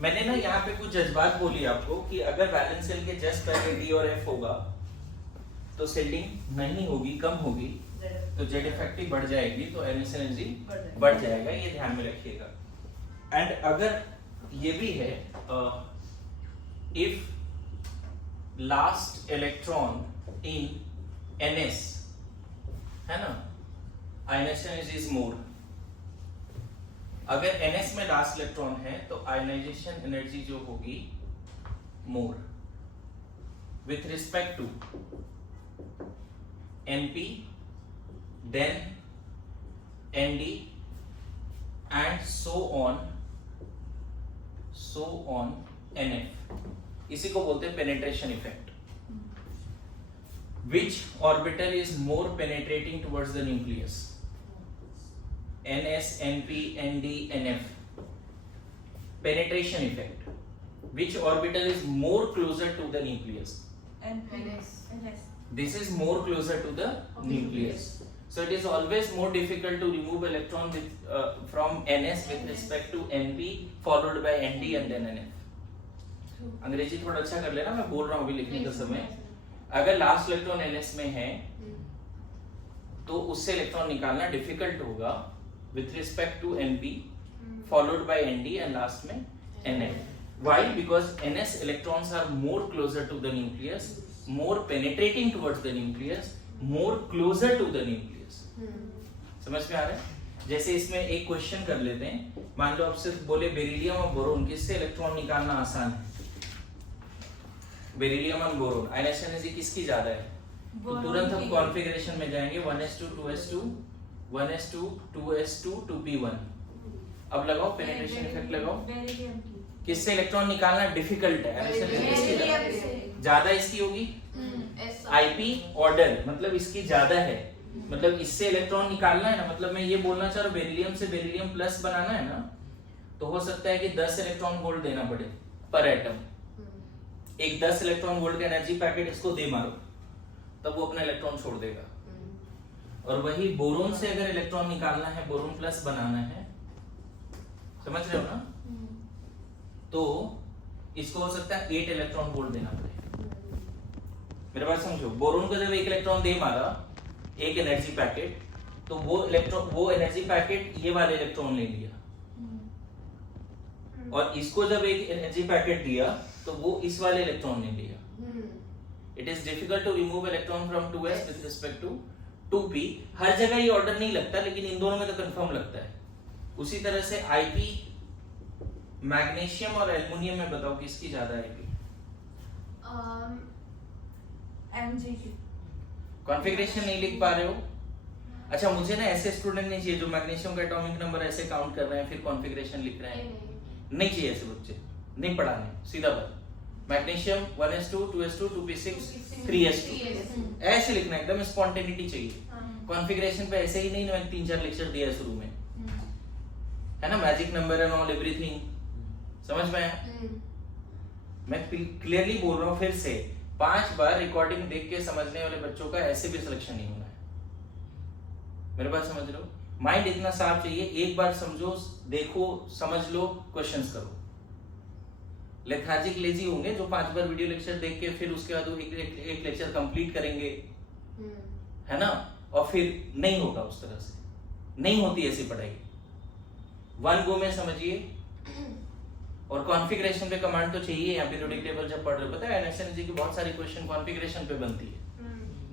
मैंने ना यहाँ पे कुछ जज्बात बोली आपको कि अगर वैलेंस शेल के जस्ट पहले D और F होगा तो शेल्डिंग नहीं होगी, कम होगी, तो जेड इफेक्टिव बढ़ जाएगी, तो NS एनर्जी बढ़ जाएगा, ये ध्यान में रखिएगा। एंड अगर ये भी है, if last electron in NS, है ना, आयनाइजेशन इज मोर। अगर NS में लास्ट इलेक्ट्रॉन है तो आयनाइजेशन एनर्जी जो होगी more with respect to NP, then ND and so on NF। इसी को बोलते हैं penetration effect. Which orbital is more penetrating towards the nucleus? NS, NP, ND, NF। Penetration effect. Which orbital is more closer to the nucleus? This is more closer to the nucleus. So it is always more difficult to remove electron with, from NS with respect to NP followed by ND and then NF. अंग्रेजी थोड़ा अच्छा कर लेना, मैं बोल रहा हूँ अभी लिखने का समय। अगर लास्ट इलेक्ट्रॉन NS में है तो उससे इलेक्ट्रॉन निकालना डिफिकल्ट होगा with respect to NP followed by ND and last में NF. Why? Because NS electrons are more closer to the nucleus, more penetrating towards the nucleus, more closer to the nucleus. समझ में आ रहा है? जैसे इसमें एक question कर लेते हैं, मान लो आपसे बोले बेरिलियम और बोरोन किससे इलेक्ट्रॉन निकालना आसान है? बेरिलियम और बोरोन, आयनाइजेशन एनर्जी किसकी ज्यादा है? तो तुरंत हम कॉन्फ़िगरेशन में जाएंगे 1s2 2s2 1s2 2s2 2p1। अब लगाओ पेनिट्रेशन इफेक्ट लगाओ, किससे इलेक्ट्रॉन निकालना डिफिकल्ट है? ज्यादा इसकी होगी IP ऑर्डर, मतलब इसकी ज्यादा है, मतलब इससे इलेक्ट्रॉन निकालना है ना, मतलब मैं ये बोलना चाह रहा हूँ बेरिलियम से बेरिलियम प्लस बनाना है ना, तो हो सकता है कि 10 इलेक्ट्रॉन वोल्ट देना पड़े पर एटम। एक 10 इलेक्ट्रॉन वोल्ट का एनर्जी पैकेट इसको दे मारो, तब वो अपना इलेक्ट्रॉन छोड़ देगा। और वही बोरोन से अगर इलेक्ट्रॉन निकालना है, बोरोन प्लस बनाना है, समझ रहे हो ना, तो इसको हो सकता है 8 इलेक्ट्रॉन वोल्ट देना पड़े। मेरे बात समझो, बोरोन को जब 1 इलेक्ट्रॉन दे मारा, एक एनर्जी पैकेट, तो वो एनर्जी पैकेट ये वाले इलेक्ट्रॉन ले लिया, और इसको जब एक एनर्जी पैकेट दिया तो वो इस वाले इलेक्ट्रॉन ने लिया। It is difficult to remove electron from 2s with respect to 2p, हर जगह ये ऑर्डर नहीं लगता, लेकिन इन दोनों में तो कंफर्म लगता है। उसी तरह से Ip, मैग्नीशियम और एल्युमिनियम में बताओ किसकी ज्यादा Ip? Mg की। कॉन्फ़िगरेशन नहीं लिख पा रहे हो? अच्छा, मुझे ना ऐसे स्टूडेंट नहीं चाहिए जो मैग्नीशियम का एटॉमिक नंबर ऐसे काउंट कर रहे हैं फिर कॉन्फ़िगरेशन लिख रहे हैं। नहीं चाहिए ऐसे बच्चे, नहीं पढ़ाने, सीधा बात। Magnesium 1s2 2s2 2p6 3s2 ऐसे लिखना, एकदम स्पॉन्टेनिटी चाहिए। कॉन्फ़िगरेशन पे ऐसे ही नहीं, मैंने 3-4 लेक्चर दिया है शुरू में, है ना, magic number and all everything, समझ में आया? मैं क्लियरली बोल रहा हूँ फिर से, 5 बार रिकॉर्डिंग देख के समझने वाले बच्चों का ऐसे भी सिलेक्शन नहीं होना है। मेरे बात समझ रहे हो? माइंड इतना साफ चाहिए, एक बार समझो, देखो, समझ लो, क्वेश्चंस करो। लेथार्जिक लेजी होंगे जो 5 बार वीडियो लेक्चर देख के फिर उसके बाद वो एक लेक्चर कंप्लीट करेंगे, है ना, और फिर नहीं होगा उस तरह से, नहीं होती ऐसी पढ़ाई। 1 गो में समझिए। और कॉन्फ़िगरेशन पे कमांड तो चाहिए यहाँ, पीरियोडिक टेबल जब पढ़ रहे हो, पता है एनएसएनजी की बहुत सारी क्वेश्चन कॉन्फ़िगरेशन पे बनती है।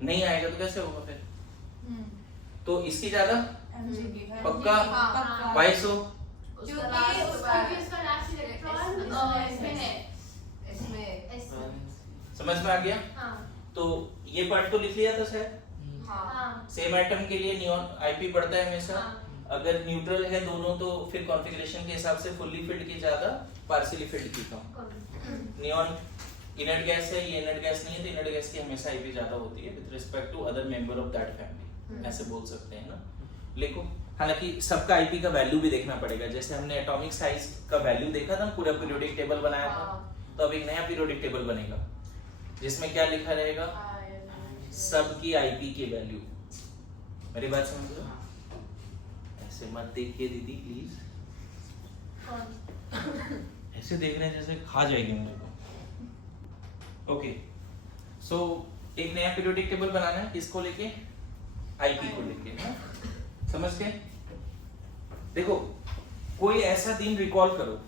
नहीं आएगा तो कैसे होगा फिर? तो इसकी ज्यादा Mg की है। पक्का? पक्का। 2200 क्योंकि उसका लास्ट इलेक्ट्रॉन इसमें है, इसमें समझ में आ गया? हाँ तो ये पार्ट तो लिख लिया था सर। हाँ सेम आइटम के लिए नियॉन आईपी पढ़ता है हमेशा। हाँ। अगर न्यूट्रल है दोनों तो फिर कॉन्फ़िगरेशन के हिसाब से फुल्ली फिल्ड की ज्यादा, पार्शियली फिल्ड की कम। नियॉन इनर्ट गैस है, ये इनर्ट गैस नहीं है, तो इनर्ट गैस की हमेशा आईपी ज्यादा होती है with respect to other member of that family, ऐसे बोल सकते हैं ना। लिखो, हालांकि सबका आईपी का वैल्यू भी देखना पड़ेगा। जैसे हमने एटॉमिक साइज का वैल्यू देखा था, पूरा पीरियोडिक टेबल बनाया था, तो अब एक नया पीरियोडिक टेबल बनेगा जिसमें क्या लिखा रहेगा, सबकी आईपी की वैल्यू। मेरी बात समझ रहे हो? ऐसे मत देखिए दीदी प्लीज, ऐसे देख रहे हैं जैसे खा जाएगी मेरे को। ओके, सो एक नया पीरियोडिक टेबल बनाना है, किसको लेके? आईपी को लेके, समझ गए? देखो, कोई ऐसा दिन रिकॉल करो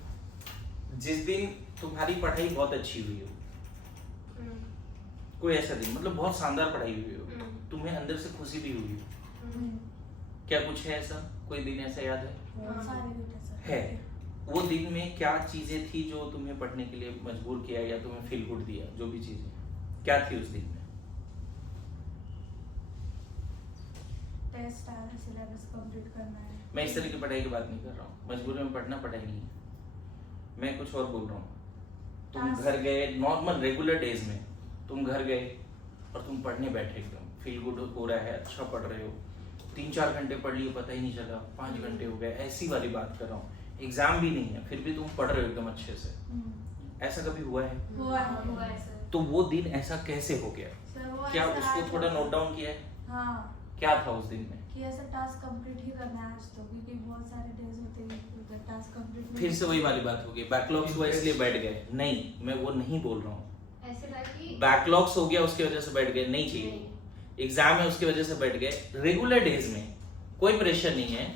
जिस दिन तुम्हारी पढ़ाई बहुत अच्छी हुई हो। कोई ऐसा दिन, मतलब बहुत शानदार पढ़ाई हुई हो, तुम्हें अंदर से खुशी भी हुई हो। क्या कुछ है ऐसा? कोई दिन ऐसा याद है? है। वो दिन में क्या चीजें थी जो तुम्हें पढ़ने के लिए मजबूर किया या तुम्हें फील गुड दिया? जो भी चीजें क्या थी उस दिन में? टेस्ट आया, सिलेबस कंप्लीट करना है। मैं इस तरह की पढ़ाई की बात नहीं कर रहा हूँ, मजबूरी में पढ़ना पढ़ाई नहीं है, मैं कुछ और बोल रहा हूँ। तुम घर गए, नॉर्मल रेगुलर डेज में तुम घर गए और तुम पढ़ने बैठे, एकदम फील गुड हो रहा है, अच्छा पढ़ रहे हो, 3-4 घंटे पढ़ लिए पता ही नहीं चला, 5 घंटे हो गए, ऐसी वाली बात कर रहा हूँ। एग्जाम भी नहीं है फिर भी तुम पढ़ रहे हो एकदम अच्छे से, ऐसा कभी हुआ है? हुआ है सर। तो वो दिन ऐसा कैसे हो गया? सर, वो क्या ऐसा उसको आया थोड़ा था। नोट डाउन किया है? हाँ, क्या था उस दिन में? कि ऐसा टास्क कंप्लीट ही करना है आज, तो क्योंकि बहुत सारे डेज होते हैं तो टास्क कंप्लीट नहीं। फिर से वही वाली बात होगी, बैकलॉग्स हुआ इसलिए बैठ गए। नहीं, मैं वो नहीं बोल रहा हूँ। ऐसे था कि बैकलॉग्स हो गया उसकी वजह से बैठ गए, नहीं चाहिए। एग्जाम है उसकी वजह से बैठ गए। रेगुलर डेज में कोई प्रेशर नहीं है,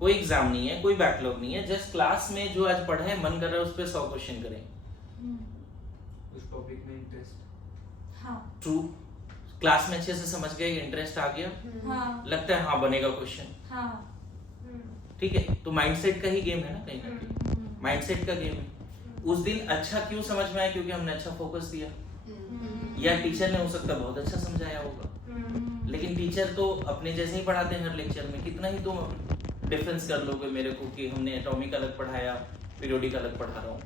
कोई एग्जाम नहीं है, कोई बैकलॉग नहीं है, जस्ट क्लास में जो आज पढ़ा है मन कर रहा है उस पर 100 क्वेश्चन करें। उस टॉपिक में इंटरेस्ट। हाँ ट्रू, क्लास में अच्छे से समझ गए, इंटरेस्ट आ गया, हाँ लगता है हाँ बनेगा क्वेश्चन, हाँ। ठीक है। तो माइंडसेट का ही गेम है ना, कहीं ना कहीं माइंडसेट का गेम है। उस दिन अच्छा क्यों समझ में आया? क्योंकि हमने अच्छा फोकस दिया, या टीचर ने हो सकता बहुत अच्छा समझाया होगा। लेकिन टीचर तो अपने जैसे ही पढ़ाते हैं हर लेक्चर में, कितना ही तुम डिफरेंस कर लोगे मेरे को कि हमने एटॉमिक अलग पढ़ाया, पीरियोडिक अलग पढ़ा रहा हूँ,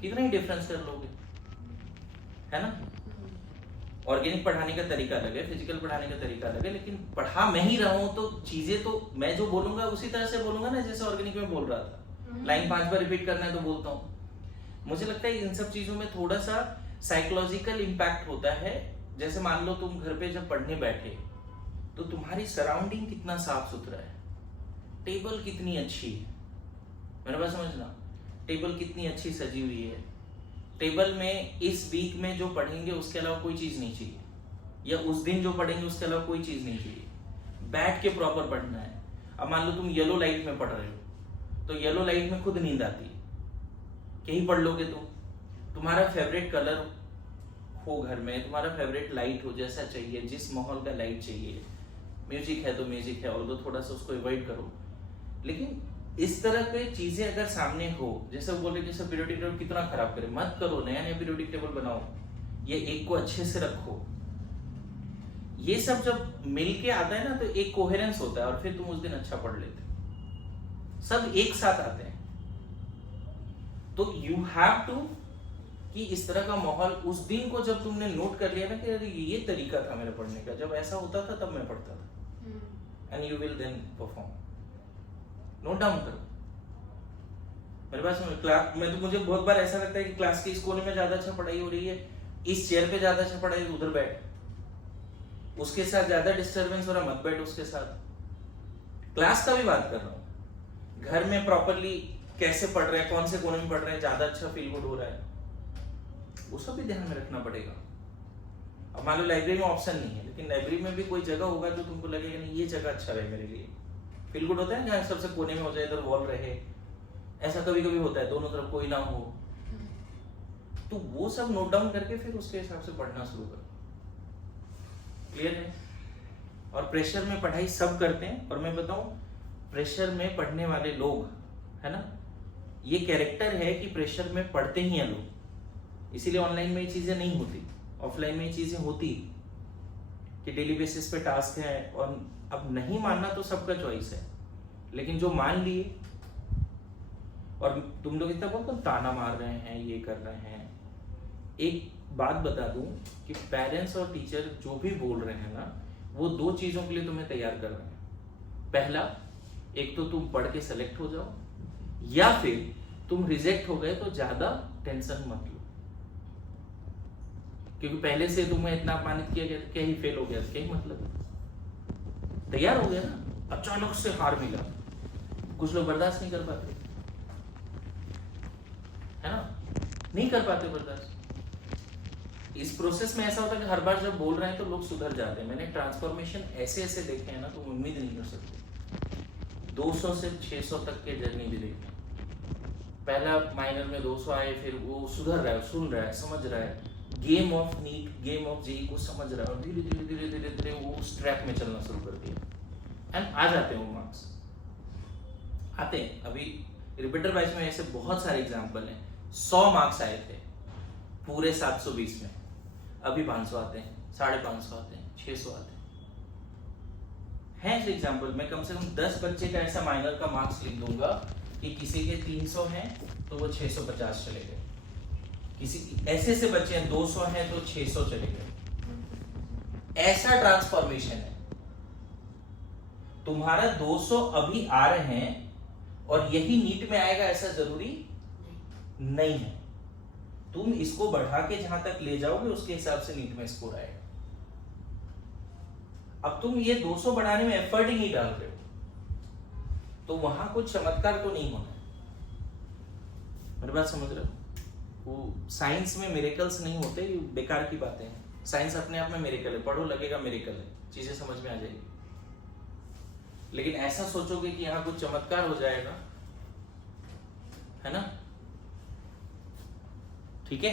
कितना ही डिफरेंस कर लोगे, है ना। ऑर्गेनिक पढ़ाने का तरीका अलग है, फिजिकल पढ़ाने का तरीका अलग है, लेकिन पढ़ा मैं ही रहा हूँ तो चीजें तो मैं जो बोलूंगा उसी तरह से बोलूंगा ना जैसे ऑर्गेनिक में बोल रहा था। लाइन 5 बार रिपीट करना है तो बोलता हूँ। मुझे लगता है इन सब चीजों में थोड़ा सा साइकोलॉजिकल इम्पैक्ट होता है। जैसे मान लो तुम घर पे जब पढ़ने बैठे तो तुम्हारी सराउंडिंग कितना साफ सुथरा है, टेबल कितनी अच्छी है, मेरे बात समझना, टेबल कितनी अच्छी सजी हुई है। टेबल में इस वीक में जो पढ़ेंगे उसके अलावा कोई चीज नहीं चाहिए, या उस दिन जो पढ़ेंगे उसके अलावा कोई चीज नहीं चाहिए, बैठ के प्रॉपर पढ़ना है। अब मान लो तुम येलो लाइट में पढ़ रहे हो तो येलो लाइट में खुद नींद आती है, यही पढ़ लोगे तुम्हारा फेवरेट कलर हो घर में, तुम्हारा फेवरेट लाइट हो, जैसा चाहिए, जिस माहौल का लाइट चाहिए म्यूजिक है तो म्यूजिक है, और तो थोड़ा सा उसको अवॉइड करो। लेकिन इस तरह के चीजें अगर सामने हो, जैसे वो बोले जैसे पीरियोडिक टेबल कितना खराब करे, मत करो, नया नया पीरियोडिक टेबल बनाओ, ये एक को अच्छे से रखो। ये सब जब मिल के आता है ना तो एक कोहेरेंस होता है, और फिर तुम उस दिन अच्छा पढ़ लेते हो, सब एक साथ आते हैं। तो यू हैव टू कि इस तरह का माहौल उस दिन को जब तुमने नोट कर लिया ना कि अरे ये तरीका था मेरा पढ़ने का, जब ऐसा होता था तब मैं पढ़ता था, and you will then perform. Note down करो। मेरे पास क्लास में तो मुझे बहुत बार ऐसा लगता है कि क्लास के इस कोने में ज्यादा अच्छा पढ़ाई हो रही है, इस चेयर पे ज्यादा अच्छा पढ़ाई, उधर बैठ, उसके साथ ज्यादा डिस्टरबेंस हो रहा, मत बैठ उसके साथ। क्लास का भी बात कर रहा हूँ, घर में प्रॉपरली कैसे पढ़ रहे हैं, कौन से कोने में पढ़ रहे हैं, ज्यादा अच्छा फील गुड हो रहा है, वो सब भी ध्यान में रखना पड़ेगा। अब मान लो लाइब्रेरी में ऑप्शन नहीं है, लेकिन लाइब्रेरी में भी कोई जगह होगा जो तुमको लगेगा नहीं ये जगह अच्छा रहे मेरे लिए, फील गुड होता है जहाँ सबसे कोने में हो जाए, इधर वॉल रहे, ऐसा कभी कभी होता है, दोनों तरफ कोई ना हो, तो वो सब नोट डाउन करके फिर उसके हिसाब से पढ़ना शुरू करो। क्लियर है? और प्रेशर में पढ़ाई सब करते हैं, और मैं बताऊं प्रेशर में पढ़ने वाले लोग है ना, ये कैरेक्टर है कि प्रेशर में पढ़ते ही हैं लोग, इसीलिए ऑनलाइन में ये चीजें नहीं होती, ऑफलाइन में ये चीजें होती कि डेली बेसिस पे टास्क है, और अब नहीं मानना तो सबका चॉइस है, लेकिन जो मान लिए, और तुम लोग इतना बहुत ताना मार रहे हैं, ये कर रहे हैं, एक बात बता दूं कि पेरेंट्स और टीचर जो भी बोल रहे हैं ना, वो दो चीजों के लिए तुम्हें तैयार कर रहे हैं। पहला, एक तो तुम पढ़ के सेलेक्ट हो जाओ, या फिर तुम रिजेक्ट हो गए तो ज्यादा टेंशन मत लो, क्योंकि पहले से तुम्हें इतना अपमानित किया गया, क्या ही फेल हो गया, क्या ही मतलब, तैयार हो गया ना, अचानक से हार मिला, कुछ लोग बर्दाश्त नहीं कर पाते, है ना, नहीं कर पाते बर्दाश्त। इस प्रोसेस में ऐसा होता है कि हर बार जब बोल रहे हैं तो लोग सुधर जाते हैं। मैंने ट्रांसफॉर्मेशन ऐसे ऐसे देखे हैं ना, तुम उम्मीद नहीं कर सकते। 200 से 600 तक के जर्नी भी देखे। पहला माइनर में 200 आए, फिर वो सुधर रहा है, सुन रहा है, समझ रहा है, game of NEET, game of JEE को समझ रहा है, और धीरे धीरे धीरे धीरे धीरे वो उस ट्रैक में चलना शुरू कर दिया, एंड आ जाते हैं वो मार्क्स, आते हैं। अभी रिपीटर बैच में ऐसे बहुत सारे एग्जाम्पल हैं, 100 मार्क्स आए थे पूरे 720 में, अभी 500 आते हैं, 550 आते हैं, 600 आते हैं। एग्जाम्पल मैं कम से कम 10 बच्चे का ऐसा माइनर का मार्क्स लिख दूंगा कि किसी के 300 हैं तो वो 650 चले गए, किसी ऐसे से बच्चे हैं 200 हैं तो 600 चले गए। ऐसा ट्रांसफॉर्मेशन है। तुम्हारा 200 अभी आ रहे हैं और यही नीट में आएगा ऐसा जरूरी नहीं है। तुम इसको बढ़ा के जहां तक ले जाओगे उसके हिसाब से नीट में स्कोर आएगा। अब तुम ये 200 बढ़ाने में एफर्ट ही नहीं डाल रहे हो तो वहां कुछ चमत्कार तो नहीं होना है। मेरी बात समझ रहे हो? वो साइंस में मिरेकल्स नहीं होते, ये बेकार की बातें हैं। साइंस अपने आप में मिरेकल है, पढ़ो लगेगा मिरेकल है, चीजें समझ में आ जाएगी। लेकिन ऐसा सोचोगे कि यहां कुछ चमत्कार हो जाएगा, है ना? ठीक है।